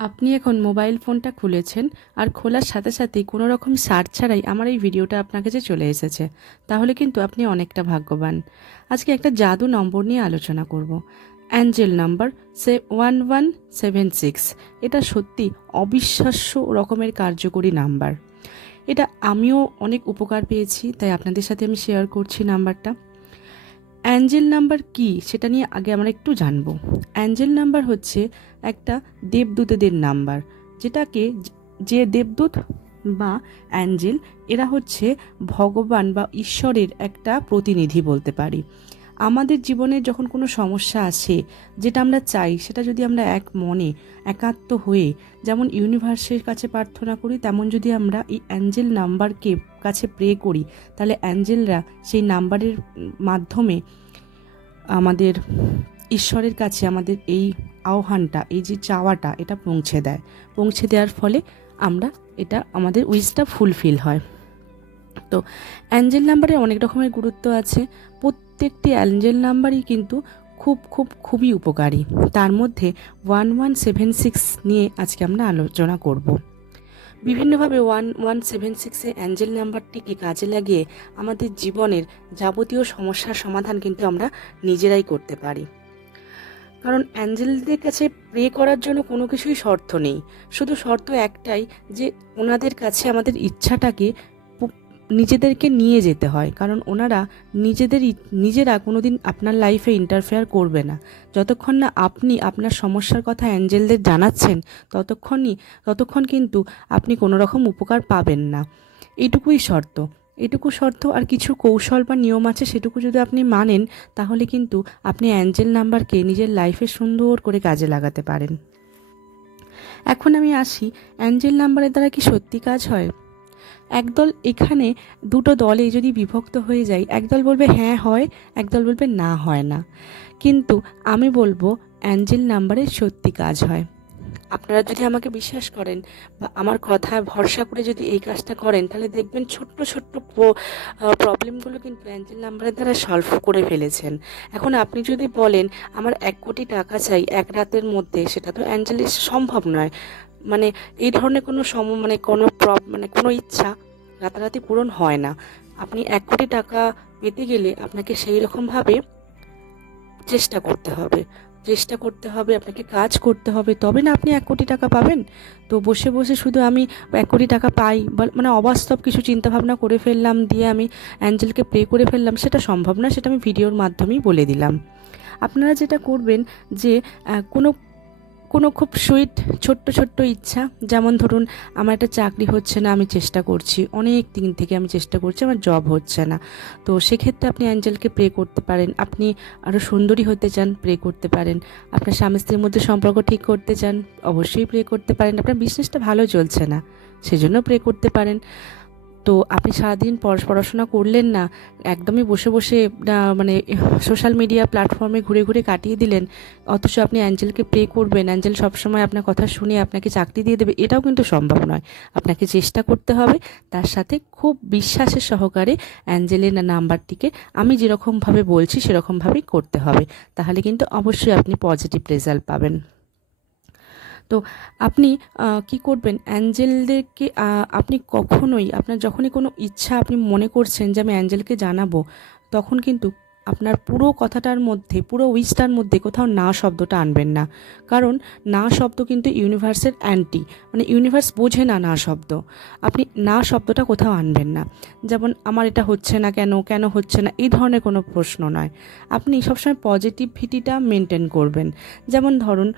আপনি এখন মোবাইল ফোনটা খুলেছেন আর খোলার সাথে সাথেই কোনো রকম সার্চ ছাড়াই আমার এই ভিডিওটা আপনার কাছে চলে এসেছে। তাহলে কিন্তু আপনি অনেকটা ভাগ্যবান। আজকে একটা জাদু নম্বর নিয়ে আলোচনা করব। Angel number 1176। এটা সত্যি অবিশ্বাস্য রকমের কার্যকরী নাম্বার। এটা আমিও অনেক উপকার পেয়েছি, তাই আপনাদের সাথে আমি শেয়ার করছি নাম্বারটা। অ্যাঞ্জেল নাম্বার কি সেটা নিয়ে আগে আমরা একটু জানবো। অ্যাঞ্জেল নাম্বার হচ্ছে একটা দেবদূতদের নাম্বার, যেটাকে যে দেবদূত বা অ্যাঞ্জেল এরা হচ্ছে ভগবান বা ঈশ্বরের একটা প্রতিনিধি বলতে পারি। আমাদের জীবনে যখন কোনো সমস্যা আসে, যেটা আমরা চাই সেটা যদি আমরা এক মনে একাত্ম হয়ে যেমন ইউনিভার্সের কাছে প্রার্থনা করি, তেমন যদি আমরা এই অ্যাঞ্জেল নাম্বারকে কাছে প্রে করি, তাহলে অ্যাঞ্জেলরা সেই নাম্বারের মাধ্যমে আমাদের ঈশ্বরের কাছে আমাদের এই আহ্বানটা, এই যে চাওয়াটা, এটা পৌঁছে দেওয়ার ফলে আমরা এটা আমাদের উইশটা ফুলফিল হয়। তো অ্যাঞ্জেল নাম্বারের অনেক রকমের গুরুত্ব আছে। প্রত্যেকটি অ্যাঞ্জেল নাম্বারই কিন্তু খুবই উপকারী। তার মধ্যে 1176 নিয়ে আজকে আমরা আলোচনা করব। বিভিন্নভাবে 1176 অ্যাঞ্জেল নাম্বারটিকে কাজে লাগিয়ে আমাদের জীবনের যাবতীয় সমস্যার সমাধান কিন্তু আমরা নিজেরাই করতে পারি। কারণ অ্যাঞ্জেলদের কাছে প্রে করার জন্য কোনো কিছুই শর্ত নেই, শুধু শর্ত একটাই, যে ওনাদের কাছে আমাদের ইচ্ছাটাকে নিজেদেরকে নিয়ে যেতে হয়। কারণ ওনারা নিজেরা কোনোদিন আপনার লাইফে ইন্টারফেয়ার করবে না। যতক্ষণ না আপনি আপনার সমস্যার কথা অ্যাঞ্জেলদের জানাচ্ছেন, ততক্ষণ কিন্তু আপনি কোনো রকম উপকার পাবেন না। এটুকু শর্ত আর কিছু কৌশল বা নিয়ম আছে, সেটুকু যদি আপনি মানেন, তাহলে কিন্তু আপনি অ্যাঞ্জেল নাম্বারকে নিজের লাইফে সুন্দর করে কাজে লাগাতে পারেন। এখন আমি আসি, অ্যাঞ্জেল নাম্বারের দ্বারা কি সত্যি কাজ হয়? একদল এখানে দুটো দলে যদি বিভক্ত হয়ে যায়, একদল বলবে হ্যাঁ হয়, একদল বলবে না হয় না। কিন্তু আমি বলবো অ্যাঞ্জেল নাম্বারে সত্যি কাজ হয়। আপনারা যদি আমাকে বিশ্বাস করেন বা আমার কথা ভরসা করে যদি এই কাজটা করেন, তাহলে দেখবেন ছোট্ট প্রবলেমগুলো কিন্তু অ্যাঞ্জেল নাম্বারের দ্বারা সলভ করে ফেলেছেন। এখন আপনি যদি বলেন আমার 1 কোটি টাকা চাই এক রাতের মধ্যে, সেটা তো অ্যাঞ্জেলের সম্ভব নয়। মানে এই ধরনের কোনো ইচ্ছা রাতারাতি পূরণ হয় না। আপনি 1 কোটি টাকা পেতে গেলে আপনাকে সেই রকমভাবে চেষ্টা করতে হবে, আপনাকে কাজ করতে হবে, তবে না আপনি 1 কোটি টাকা পাবেন। তো বসে বসে শুধু আমি 1 কোটি টাকা পাই মানে অবাস্তব কিছু চিন্তাভাবনা করে ফেললাম, দিয়ে আমি অ্যাঞ্জেলকে প্রে করে ফেললাম, সেটা সম্ভব না। সেটা আমি ভিডিওর মাধ্যমেই বলে দিলাম। আপনারা যেটা করবেন, যে কোনো কোনো খুব সুইট ছোট্ট ইচ্ছা, যেমন ধরুন আমার একটা চাকরি হচ্ছে না, আমি চেষ্টা করছি, অনেক দিন থেকে আমি চেষ্টা করছি, আমার জব হচ্ছে না। তো সেক্ষেত্রে আপনি অ্যাঞ্জেলকে প্রে করতে পারেন। আপনি আরও সুন্দরী হতে চান, প্রে করতে পারেন। আপনার স্বামী স্ত্রীর মধ্যে সম্পর্ক ঠিক করতে চান, অবশ্যই প্রে করতে পারেন। আপনার বিজনেসটা ভালো চলছে না, সেজন্য প্রে করতে পারেন। তো আপনি সারাদিন পড়াশোনা করলেন না, একদমই বসে বসে মানে সোশ্যাল মিডিয়া প্ল্যাটফর্মে ঘুরে ঘুরে কাটিয়ে দিলেন, অথচ আপনি অ্যাঞ্জেলকে প্রে করবেন, অ্যাঞ্জেল সবসময় আপনার কথা শুনে আপনাকে চাকরি দিয়ে দেবে, এটাও কিন্তু সম্ভব নয়। আপনাকে চেষ্টা করতে হবে, তার সাথে খুব বিশ্বাসের সহকারে অ্যাঞ্জেলের নাম্বারটিকে আমি যেরকমভাবে বলছি সেরকমভাবেই করতে হবে। তাহলে কিন্তু অবশ্যই আপনি পজিটিভ রেজাল্ট পাবেন। তো আপনি কি করবেন, অ্যাঞ্জেলদেরকে আপনি কখনোই আপনার যখনই কোনো ইচ্ছা আপনি মনে করছেন যে আমি অ্যাঞ্জেলকে জানাবো, তখন কিন্তু আপনার পুরো কথাটার মধ্যে, পুরো উইশটার মধ্যে কোথাও না শব্দটা আনবেন না। কারণ না শব্দ কিন্তু ইউনিভার্সের অ্যান্টি, মানে ইউনিভার্স বোঝে না না শব্দ। আপনি না শব্দটা কোথাও আনবেন না। যেমন আমার এটা হচ্ছে না, কেন হচ্ছে না, এই ধরনের কোনো প্রশ্ন নয়। আপনি সবসময় পজিটিভিটিটা মেনটেন করবেন। যেমন ধরুন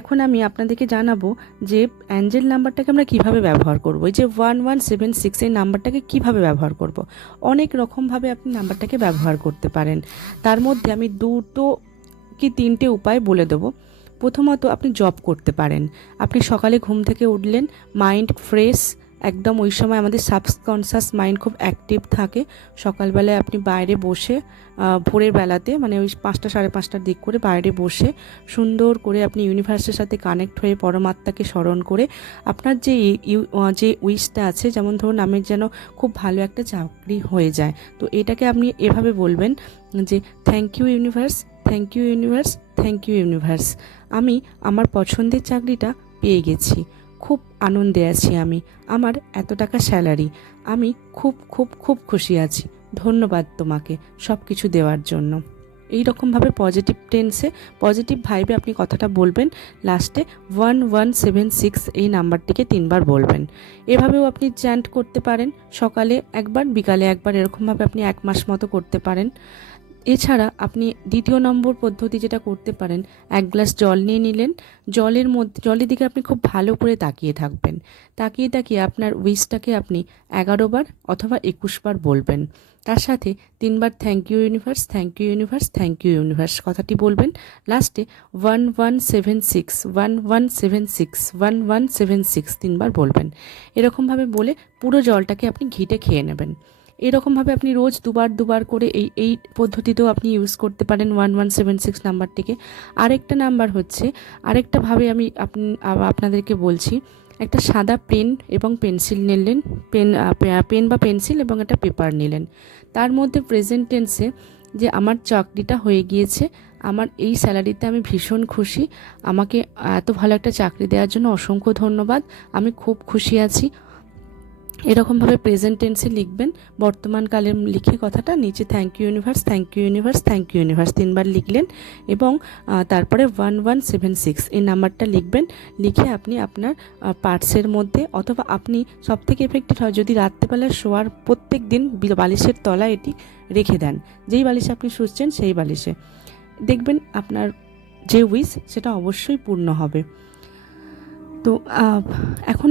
এখন আমি আপনাদেরকে জানাবো যে অ্যাঞ্জেল নাম্বারটাকে আমরা কিভাবে ব্যবহার করব। এই যে 1176 এই নাম্বারটাকে কিভাবে ব্যবহার করব, অনেক রকমভাবে আপনি নাম্বারটাকে ব্যবহার করতে পারেন। তার মধ্যে আমি 2 কি 3টে উপায় বলে দেবো। প্রথমত, আপনি জব করতে পারেন। আপনি সকালে ঘুম থেকে উঠলেন, মাইন্ড ফ্রেশ, একদম ওই সময় আমাদের সাবকনশাস মাইন্ড খুব অ্যাক্টিভ থাকে। সকালবেলায় আপনি বাইরে বসে ভোরের বেলাতে, মানে ওই 5টা সাড়ে 5টার দিক করে বাইরে বসে সুন্দর করে আপনি ইউনিভার্সের সাথে কানেক্ট হয়ে পরমাত্মাকে স্মরণ করে আপনার যে উইশটা আছে, যেমন ধরুন আমি যেন খুব ভালো একটা চাকরি হয়ে যায়, তো এটাকে আপনি এভাবে বলবেন যে thank you universe, thank you universe, thank you universe. আমি আমার পছন্দের চাকরিটা পেয়ে গেছি, খুব আনন্দে আছি আমি, আমার এত টাকা স্যালারি, আমি খুব খুব খুব খুশি আছি, ধন্যবাদ তোমাকে সব কিছু দেওয়ার জন্য। এই রকমভাবে পজিটিভ টেন্সে পজিটিভ ভাইবে আপনি কথাটা বলবেন। লাস্টে 1176 এই নাম্বারটিকে 3বার বলবেন। এভাবেও আপনি চ্যান্ট করতে পারেন, সকালে একবার বিকালে একবার, এরকমভাবে আপনি 1 মাস মতো করতে পারেন। এছাড়া আপনি দ্বিতীয় নম্বর পদ্ধতি যেটা করতে পারেন, 1 গ্লাস জল নিয়ে নিলেন, জলের দিকে আপনি খুব ভালো করে তাকিয়ে থাকবেন, তাকিয়ে তাকিয়ে আপনার উইশটাকে আপনি 11 বার অথবা 21 বার বলবেন। তার সাথে 3বার thank you universe, thank you universe, thank you universe কথাটি বলবেন। লাস্টে 1176 1176 1176 3বার বলবেন। এরকমভাবে বলে পুরো জলটাকে আপনি ঘিটে খেয়ে নেবেন। এরকমভাবে আপনি রোজ দুবার করে এই পদ্ধতিতেও আপনি ইউজ করতে পারেন 1176 নাম্বারটিকে। আরেকটা নাম্বার হচ্ছে, আরেকটাভাবে আমি আপনাদেরকে বলছি, একটা সাদা পেন এবং পেন্সিল নিলেন, পেন বা পেন্সিল এবং একটা পেপার নিলেন। তার মধ্যে প্রেজেন্ট টেন্সে যে আমার চাকরিটা হয়ে গিয়েছে, আমার এই স্যালারিতে আমি ভীষণ খুশি, আমাকে এত ভালো একটা চাকরি দেওয়ার জন্য অসংখ্য ধন্যবাদ, আমি খুব খুশি আছি, এরকমভাবে প্রেজেন্ট টেন্সে লিখবেন। বর্তমানকালে লিখে কথাটা নিচে thank you universe, thank you universe, thank you universe 3বার লিখলেন এবং তারপরে 1176 এই নাম্বারটা লিখবেন। লিখে আপনি আপনার পার্সের মধ্যে, অথবা আপনি সবথেকে এফেক্টিভ হয় যদি রাত্রেবেলা শোয়ার প্রত্যেক দিন বালিশের তলায় এটি রেখে দেন, যেই বালিশে আপনি শুচ্ছেন সেই বালিশে, দেখবেন আপনার যে উইশ সেটা অবশ্যই পূর্ণ হবে। তো এখন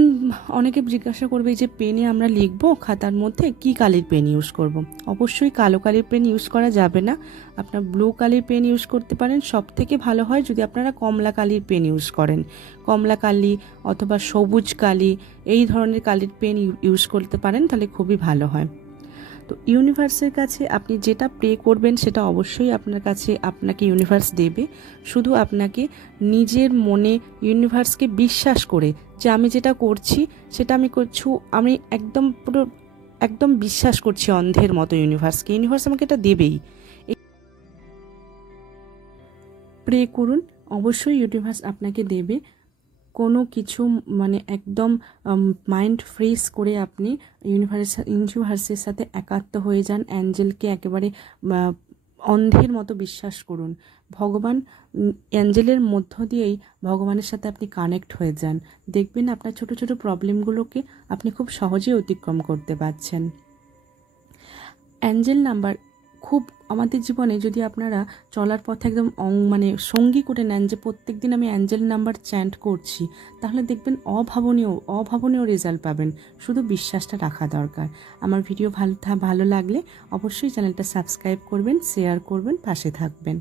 অনেকে জিজ্ঞাসা করবে যে পেনে আমরা লিখবো খাতার মধ্যে, কি কালির পেন ইউজ করব। অবশ্যই কালো কালির পেন ইউজ করা যাবে না, আপনার ব্লু কালির পেন ইউজ করতে পারেন। সব থেকে ভালো হয় যদি আপনারা কমলা কালির পেন ইউজ করেন, কমলা কালি অথবা সবুজ কালি, এই ধরনের কালির পেন ইউজ করতে পারেন, তাহলে খুবই ভালো হয়। তো ইউনিভার্সের কাছে আপনি যেটা প্রে করবেন সেটা অবশ্যই আপনার কাছে আপনাকে ইউনিভার্স দেবে। শুধু আপনাকে নিজের মনে ইউনিভার্সকে বিশ্বাস করে যে আমি যেটা করছি সেটা আমি একদম বিশ্বাস করছি অন্ধের মতো ইউনিভার্সকে, ইউনিভার্স আমাকে এটা দেবেই। প্রে করুন, অবশ্যই ইউনিভার্স আপনাকে দেবে। কোনো কিছু মানে একদম মাইন্ড ফ্রেশ করে আপনি ইউনিভার্সের সাথে একাত্ম হয়ে যান, অ্যাঞ্জেলকে একেবারে অন্ধের মতো বিশ্বাস করুন। ভগবান অ্যাঞ্জেলের মধ্য দিয়েই ভগবানের সাথে আপনি কানেক্ট হয়ে যান, দেখবেন আপনার ছোট ছোট প্রবলেমগুলোকে আপনি খুব সহজেই অতিক্রম করতে পারছেন। অ্যাঞ্জেল নাম্বার খুব আমাদের জীবনে যদি আপনারা চলার পথে একদম মানে সঙ্গী করে নেন যে প্রত্যেক দিন আমি অ্যাঞ্জেল নাম্বার চ্যান্ট করছি, তাহলে দেখবেন অভাবনীয় রেজাল্ট পাবেন। শুধু বিশ্বাসটা রাখা দরকার। আমার ভিডিও ভালো লাগলে অবশ্যই চ্যানেলটা সাবস্ক্রাইব করবেন, শেয়ার করবেন, পাশে থাকবেন।